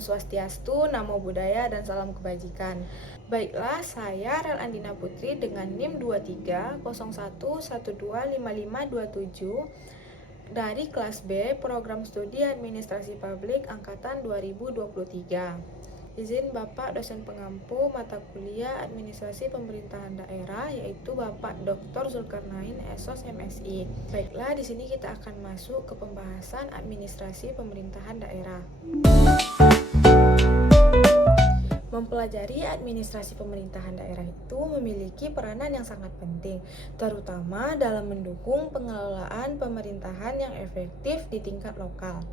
Om Swastiastu, Namo Buddhaya, dan salam kebajikan. Baiklah, saya Rel Andina Putri dengan NIM 2301125527 dari kelas B Program Studi Administrasi Publik Angkatan 2023. Izin Bapak dosen pengampu mata kuliah Administrasi Pemerintahan Daerah, yaitu Bapak Dr. Zulkarnain Esos MSI. Baiklah, di sini kita akan masuk ke pembahasan Administrasi Pemerintahan Daerah. Mempelajari administrasi pemerintahan daerah itu memiliki peranan yang sangat penting, terutama dalam mendukung pengelolaan pemerintahan yang efektif di tingkat lokal.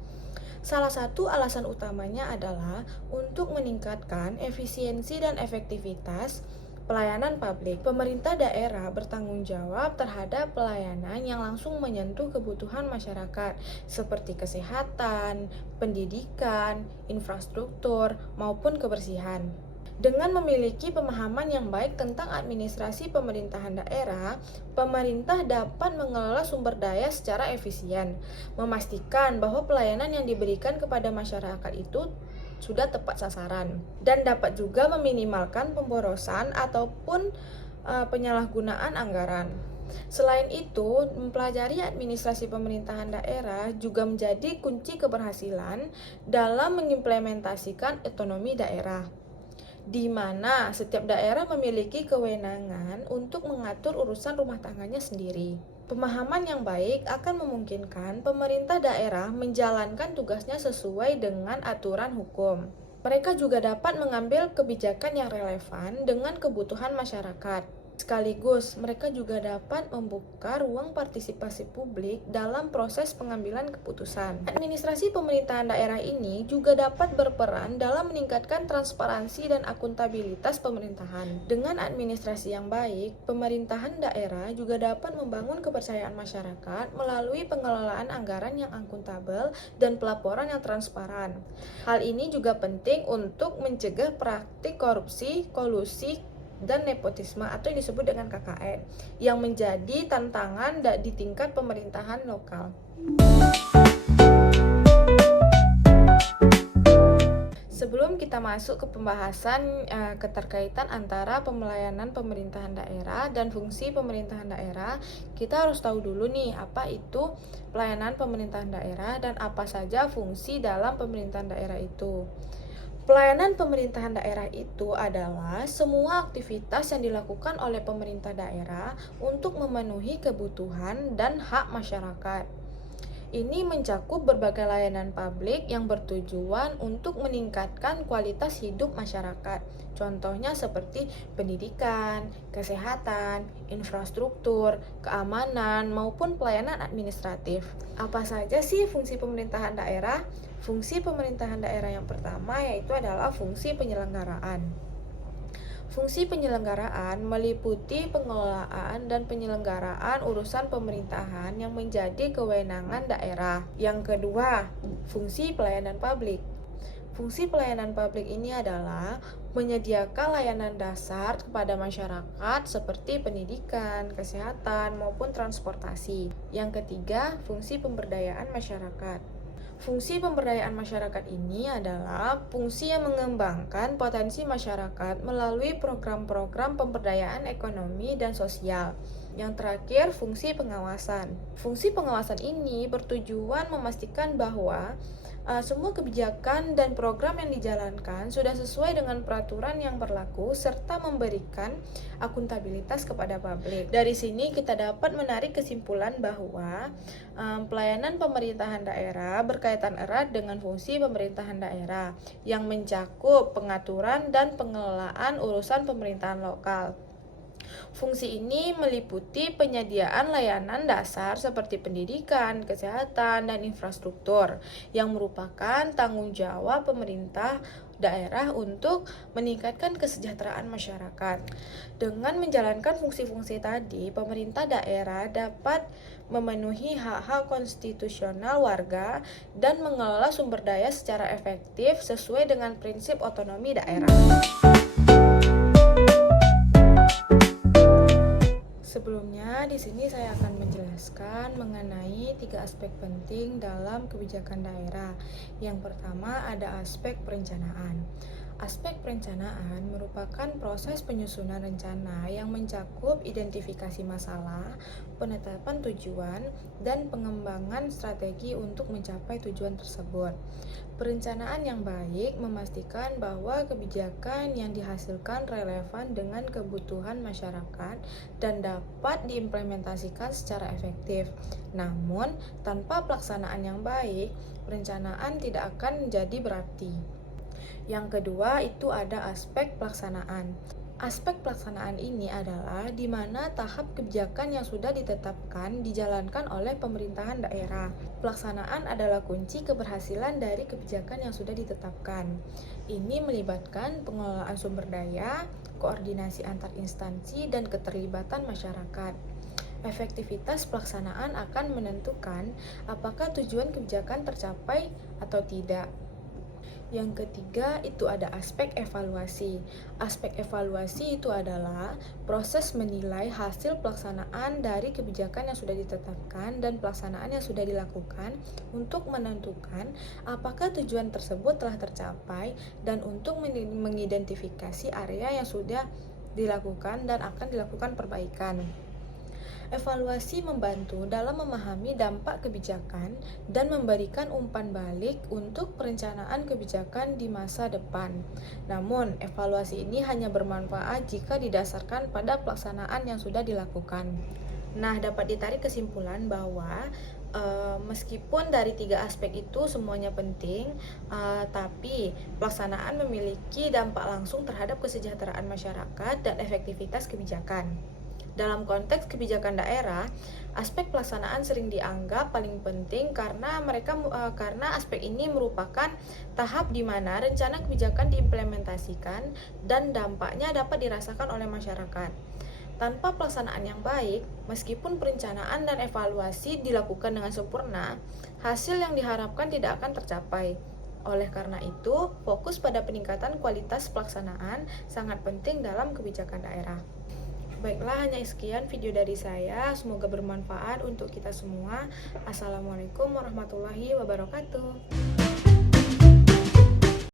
Salah satu alasan utamanya adalah untuk meningkatkan efisiensi dan efektivitas pelayanan publik. Pemerintah daerah bertanggung jawab terhadap pelayanan yang langsung menyentuh kebutuhan masyarakat, seperti kesehatan, pendidikan, infrastruktur, maupun kebersihan. Dengan memiliki pemahaman yang baik tentang administrasi pemerintahan daerah, pemerintah dapat mengelola sumber daya secara efisien, memastikan bahwa pelayanan yang diberikan kepada masyarakat itu sudah tepat sasaran, dan dapat juga meminimalkan pemborosan ataupun penyalahgunaan anggaran. Selain itu, mempelajari administrasi pemerintahan daerah juga menjadi kunci keberhasilan dalam mengimplementasikan otonomi daerah, di mana setiap daerah memiliki kewenangan untuk mengatur urusan rumah tangganya sendiri. Pemahaman yang baik akan memungkinkan pemerintah daerah menjalankan tugasnya sesuai dengan aturan hukum. Mereka juga dapat mengambil kebijakan yang relevan dengan kebutuhan masyarakat. Sekaligus, mereka juga dapat membuka ruang partisipasi publik dalam proses pengambilan keputusan. Administrasi pemerintahan daerah ini juga dapat berperan dalam meningkatkan transparansi dan akuntabilitas pemerintahan. Dengan administrasi yang baik, pemerintahan daerah juga dapat membangun kepercayaan masyarakat melalui pengelolaan anggaran yang akuntabel dan pelaporan yang transparan. Hal ini juga penting untuk mencegah praktik korupsi, kolusi, dan nepotisme atau yang disebut dengan KKN yang menjadi tantangan di tingkat pemerintahan lokal. Sebelum kita masuk ke pembahasan keterkaitan antara pelayanan pemerintahan daerah dan fungsi pemerintahan daerah, kita harus tahu dulu nih apa itu pelayanan pemerintahan daerah dan apa saja fungsi dalam pemerintahan daerah itu. Pelayanan pemerintahan daerah itu adalah semua aktivitas yang dilakukan oleh pemerintah daerah untuk memenuhi kebutuhan dan hak masyarakat. Ini mencakup berbagai layanan publik yang bertujuan untuk meningkatkan kualitas hidup masyarakat. Contohnya seperti pendidikan, kesehatan, infrastruktur, keamanan, maupun pelayanan administratif. Apa saja sih fungsi pemerintahan daerah? Fungsi pemerintahan daerah yang pertama yaitu adalah fungsi penyelenggaraan. Fungsi penyelenggaraan meliputi pengelolaan dan penyelenggaraan urusan pemerintahan yang menjadi kewenangan daerah. Yang kedua, fungsi pelayanan publik. Fungsi pelayanan publik ini adalah menyediakan layanan dasar kepada masyarakat seperti pendidikan, kesehatan, maupun transportasi. Yang ketiga, fungsi pemberdayaan masyarakat. Fungsi pemberdayaan masyarakat ini adalah fungsi yang mengembangkan potensi masyarakat melalui program-program pemberdayaan ekonomi dan sosial. Yang terakhir, fungsi pengawasan. Fungsi pengawasan ini bertujuan memastikan bahwa semua kebijakan dan program yang dijalankan sudah sesuai dengan peraturan yang berlaku serta memberikan akuntabilitas kepada publik. Dari sini kita dapat menarik kesimpulan bahwa pelayanan pemerintahan daerah berkaitan erat dengan fungsi pemerintahan daerah yang mencakup pengaturan dan pengelolaan urusan pemerintahan lokal. Fungsi ini meliputi penyediaan layanan dasar seperti pendidikan, kesehatan, dan infrastruktur yang merupakan tanggung jawab pemerintah daerah untuk meningkatkan kesejahteraan masyarakat. Dengan menjalankan fungsi-fungsi tadi, pemerintah daerah dapat memenuhi hak-hak konstitusional warga dan mengelola sumber daya secara efektif sesuai dengan prinsip otonomi daerah. Sebelumnya, di sini saya akan menjelaskan mengenai 3 aspek penting dalam kebijakan daerah. Yang pertama ada aspek perencanaan. Aspek perencanaan merupakan proses penyusunan rencana yang mencakup identifikasi masalah, penetapan tujuan, dan pengembangan strategi untuk mencapai tujuan tersebut. Perencanaan yang baik memastikan bahwa kebijakan yang dihasilkan relevan dengan kebutuhan masyarakat dan dapat diimplementasikan secara efektif. Namun, tanpa pelaksanaan yang baik, perencanaan tidak akan menjadi berarti. Yang kedua itu ada aspek pelaksanaan. Aspek pelaksanaan ini adalah di mana tahap kebijakan yang sudah ditetapkan dijalankan oleh pemerintahan daerah. Pelaksanaan adalah kunci keberhasilan dari kebijakan yang sudah ditetapkan. Ini melibatkan pengelolaan sumber daya, koordinasi antar instansi, dan keterlibatan masyarakat. Efektivitas pelaksanaan akan menentukan apakah tujuan kebijakan tercapai atau tidak. Yang ketiga itu ada aspek evaluasi. Aspek evaluasi itu adalah proses menilai hasil pelaksanaan dari kebijakan yang sudah ditetapkan dan pelaksanaan yang sudah dilakukan untuk menentukan apakah tujuan tersebut telah tercapai dan untuk mengidentifikasi area yang sudah dilakukan dan akan dilakukan perbaikan. Evaluasi membantu dalam memahami dampak kebijakan dan memberikan umpan balik untuk perencanaan kebijakan di masa depan. Namun, evaluasi ini hanya bermanfaat jika didasarkan pada pelaksanaan yang sudah dilakukan. Nah, dapat ditarik kesimpulan bahwa meskipun dari 3 aspek itu semuanya penting, tapi pelaksanaan memiliki dampak langsung terhadap kesejahteraan masyarakat dan efektivitas kebijakan. Dalam konteks kebijakan daerah, aspek pelaksanaan sering dianggap paling penting karena karena aspek ini merupakan tahap di mana rencana kebijakan diimplementasikan dan dampaknya dapat dirasakan oleh masyarakat. Tanpa pelaksanaan yang baik, meskipun perencanaan dan evaluasi dilakukan dengan sempurna, hasil yang diharapkan tidak akan tercapai. Oleh karena itu, fokus pada peningkatan kualitas pelaksanaan sangat penting dalam kebijakan daerah. Baiklah, hanya sekian video dari saya. Semoga bermanfaat untuk kita semua. Assalamualaikum warahmatullahi wabarakatuh.